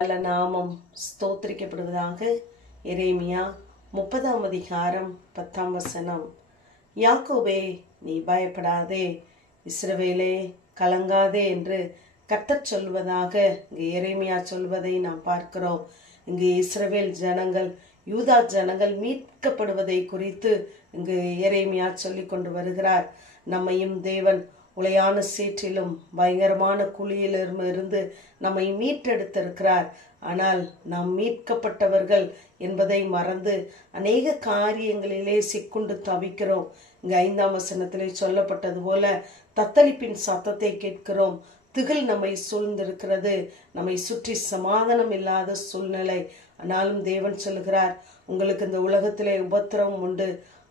நல்ல நாமம் ஸ்தோத்திரிக்கப்படுவதாக. எரேமியா 30ஆம் அதிகாரம் 10ஆம் வசனம். யாக்கோபே, நீ பயப்படாதே, இஸ்ரவேலே கலங்காதே என்று கர்த்தர் சொல்வதாக இங்கு எரேமியா சொல்வதை நாம் பார்க்கிறோம். இங்கு இஸ்ரவேல் ஜனங்கள், யூதா ஜனங்கள் மீட்கப்படுவதை குறித்து இங்கு எரேமியா சொல்லிக் கொண்டு வருகிறார். நம்மையும் தேவன் உளையான சேற்றிலும் பயங்கரமான குழியிலும் இருந்து நம்மை மீட்டெடுத்திருக்கிறார். ஆனால் நாம் மீட்கப்பட்டவர்கள் என்பதை மறந்து அநேக காரியங்களிலே சிக்குண்டு தவிக்கிறோம். இங்கு 5ஆம் வசனத்திலே சொல்லப்பட்டது போல தத்தளிப்பின் சத்தத்தை கேட்கிறோம். திகில் நம்மை சூழ்ந்திருக்கிறது. நம்மை சுற்றி சமாதானம் இல்லாத சூழ்நிலை. ஆனாலும் தேவன் சொல்கிறார், உங்களுக்கு இந்த உலகத்திலே உபத்திரவம் உண்டு,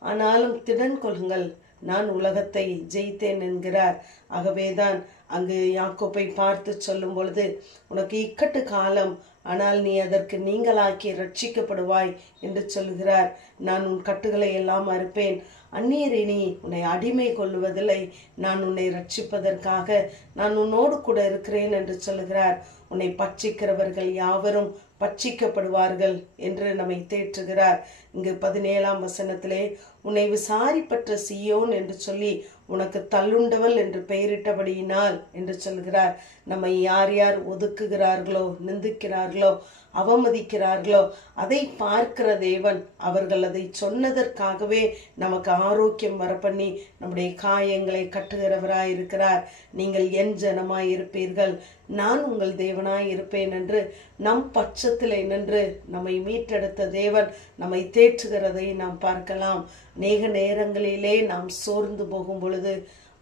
ஆனாலும் திடன் கொள்ளுங்கள், நான் உலகத்தை ஜெயித்தேன் என்கிறார். ஆகவேதான் அங்கு யாக்கோபை பார்த்து சொல்லும் பொழுது, உனக்கு இக்கட்டு காலம், ஆனால் நீ அதற்கு நீங்களாக்கி ரட்சிக்கப்படுவாய் என்று சொல்கிறார். நான் உன் கட்டுகளை எல்லாம் அறுப்பேன், அந்நியரை நீ உன்னை அடிமை கொள்ளுவதில்லை, நான் உன்னை ரட்சிப்பதற்காக நான் உன்னோடு கூட இருக்கிறேன் என்று சொல்கிறார். உன்னை பட்சிக்கிறவர்கள் யாவரும் பட்சிக்கப்படுவார்கள் என்று நம்மை தேற்றுகிறார். இங்கு 17ஆம் வசனத்திலே, உன்னை விசாரிப்பற்ற சீயோன் என்று சொல்லி உனக்கு தள்ளுண்டவள் என்று பெயரிட்டபடியினால் என்று சொல்கிறார். நம்மை யார் யார் ஒதுக்குகிறார்களோ, நிந்திக்கிறார்களோ, அவமதிக்கிறார்களோ அதை பார்க்கிற தேவன் அவர்கள் அதை சொன்னதற்காகவே நமக்கு ஆரோக்கியம் வரப்பண்ணி நம்முடைய காயங்களை கட்டுகிறவராய் இருக்கிறார். நீங்கள் என் ஜனமாய் இருப்பீர்கள், நான் உங்கள் தேவனாய் இருப்பேன் என்று நம் பட்சத்திலே நின்று நம்மை மீட்டெடுத்த தேவன் நம்மை தேற்றுகிறதை நாம் பார்க்கலாம். அநேக நேரங்களிலே நாம் சோர்ந்து போகும் பொழுது,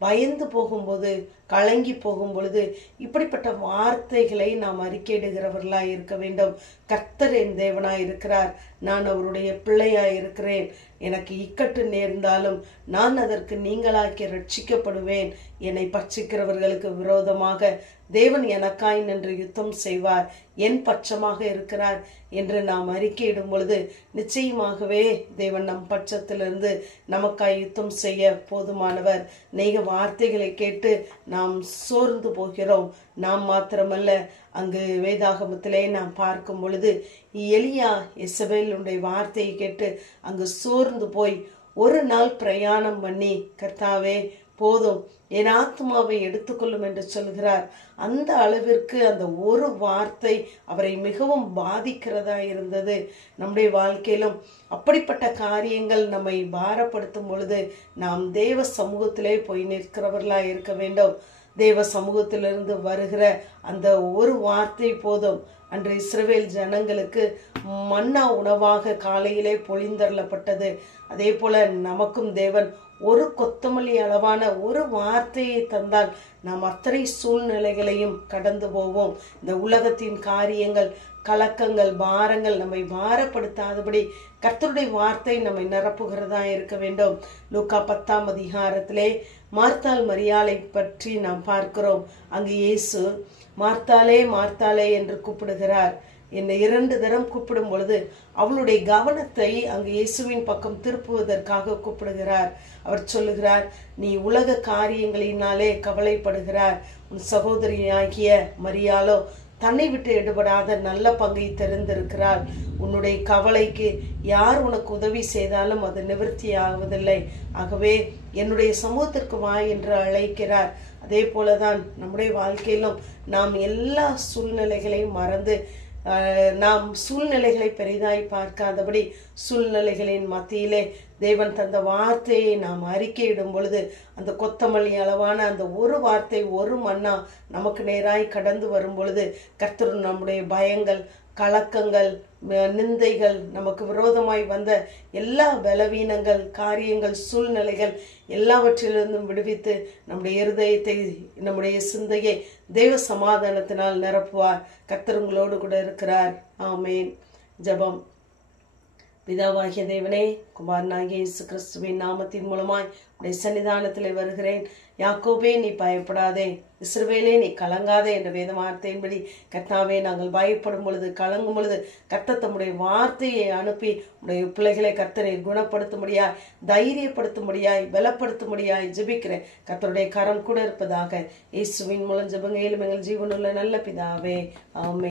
பயந்து போகும்போது, கலங்கி போகும் பொழுது இப்படிப்பட்ட வார்த்தைகளை நாம் அறிக்கையிடுகிறவர்களாய் இருக்க வேண்டும். கர்த்தர் என் தேவனாய் இருக்கிறார், நான் அவருடைய பிள்ளையாய் இருக்கிறேன், எனக்கு இக்கட்டு நேர்ந்தாலும் நான் அதற்கு நீங்களாக்கி ரட்சிக்கப்படுவேன். என்னை பட்சிக்கிறவர்களுக்கு விரோதமாக தேவன் எனக்காய் நின்று யுத்தம் செய்வார், என் பட்சமாக இருக்கிறார் என்று நாம் அறிக்கையிடும் பொழுது நிச்சயமாகவே தேவன் நம் பட்சத்திலிருந்து நமக்காய் யுத்தம் செய்ய போதுமானவர். அநேக வார்த்தைகளை கேட்டு நாம் சோர்ந்து போகிறோம். நாம் மாத்திரமல்ல, அங்கு வேதாகமத்திலே நாம் பார்க்கும் பொழுது எலியா எசபேலுடைய வார்த்தையை கேட்டு அங்கு சோர்ந்து போய் ஒரு நாள் பிரயாணம் பண்ணி, கர்த்தாவே போதும், என் ஆத்மாவை எடுத்துக்கொள்ளும் என்று சொல்கிறார். அந்த அளவிற்கு அந்த ஒரு வார்த்தை அவரை மிகவும் பாதிக்கிறதா இருந்தது. நம்முடைய வாழ்க்கையிலும் அப்படிப்பட்ட காரியங்கள் நம்மை பாரப்படுத்தும் பொழுது நாம் தேவ சமூகத்திலே போய் நிற்கிறவர்களாய் இருக்க வேண்டும். தேவ சமூகத்திலிருந்து வருகிற அந்த ஒரு வார்த்தை போதும். அன்று இஸ்ரவேல் ஜனங்களுக்கு மன்னா உணவாக காலையிலே பொழிந்தருளப்பட்டது. அதே போல நமக்கும் தேவன் ஒரு கொத்தமல்லி அளவான ஒரு வார்த்தையை தந்தால் நாம் அத்தனை சூழ்நிலைகளையும் கடந்து போவோம். இந்த உலகத்தின் காரியங்கள், கலக்கங்கள், பாரங்கள் நம்மை பாரப்படுத்தாதபடி கர்த்தருடைய வார்த்தை நம்மை நிரப்புகிறதா இருக்க வேண்டும். லூக்கா 10ஆம் அதிகாரத்திலே மார்த்தாள் மரியாளை பற்றி நாம் பார்க்கிறோம். அங்கு இயேசு மார்த்தாளே மார்த்தாளே என்று கூப்பிடுகிறார். என்னை 2 தரம் கூப்பிடும் பொழுது அவளுடைய கவனத்தை அங்கு இயேசுவின் பக்கம் திருப்புவதற்காக கூப்பிடுகிறார். அவர் சொல்லுகிறார், நீ உலக காரியங்களினாலே கவலைப்படுகிறார், உன் சகோதரியாகிய மரியாளோ தன்னை விட்டு எடுபடாத நல்ல பங்கை தெரிந்திருக்கிறாள். உன்னுடைய கவலைக்கு யார் உனக்கு உதவி செய்தாலும் அது நிவர்த்தி ஆவதில்லை. ஆகவே என்னுடைய சமூகத்திற்கு வா என்று அழைக்கிறார். அதே போலதான் நம்முடைய வாழ்க்கையிலும் நாம் எல்லா சூழ்நிலைகளையும் மறந்து நாம் சூழ்நிலைகளை பெரிதாய் பார்க்காதபடி சூழ்நிலைகளின் மத்தியிலே தேவன் தந்த வார்த்தையை நாம் அறிக்கையிடும் பொழுது அந்த கொத்தமல்லி அளவான அந்த ஒரு வார்த்தை, ஒரு மன்னா நமக்கு நேராய் கடந்து வரும் பொழுது கர்த்தர் நம்முடைய பயங்கள், கலக்கங்கள், நிந்தைகள், நமக்கு விரோதமாய் வந்த எல்லா பலவீனங்கள், காரியங்கள், சூழ்நிலைகள் எல்லாவற்றிலிருந்தும் விடுவித்து நம்முடைய இருதயத்தை, நம்முடைய சிந்தையை தேவ சமாதானத்தினால் நிரப்புவார். கர்த்தர் உங்களோடு கூட இருக்கிறார். ஆமேன். ஜெபம். பிதாவாகிய தேவனே, குமாரனாகிய இயேசு கிறிஸ்துவின் நாமத்தின் மூலமாய் உடைய சன்னிதானத்திலே வருகிறேன். யாக்கோபே, நீ பயப்படாதே, இஸ்ரவேலே நீ கலங்காதே என்ற வேத வார்த்தையின்படி கர்த்தாவே, நாங்கள் பயப்படும் பொழுது, கலங்கும் பொழுது கர்த்தர் தம்முடைய வார்த்தையை அனுப்பி உடைய பிள்ளைகளை கர்த்தரை குணப்படுத்தும்படியாய், தைரியப்படுத்தும்படியாய், பலப்படுத்தும்படியாய் ஜெபிக்கிறேன். கர்த்தருடைய கரம் கூட இருப்பதாக. இயேசுவின் மூலம் ஜெபங்களும் எங்கள் ஜீவனுள்ள நல்ல பிதாவே. ஆமென்.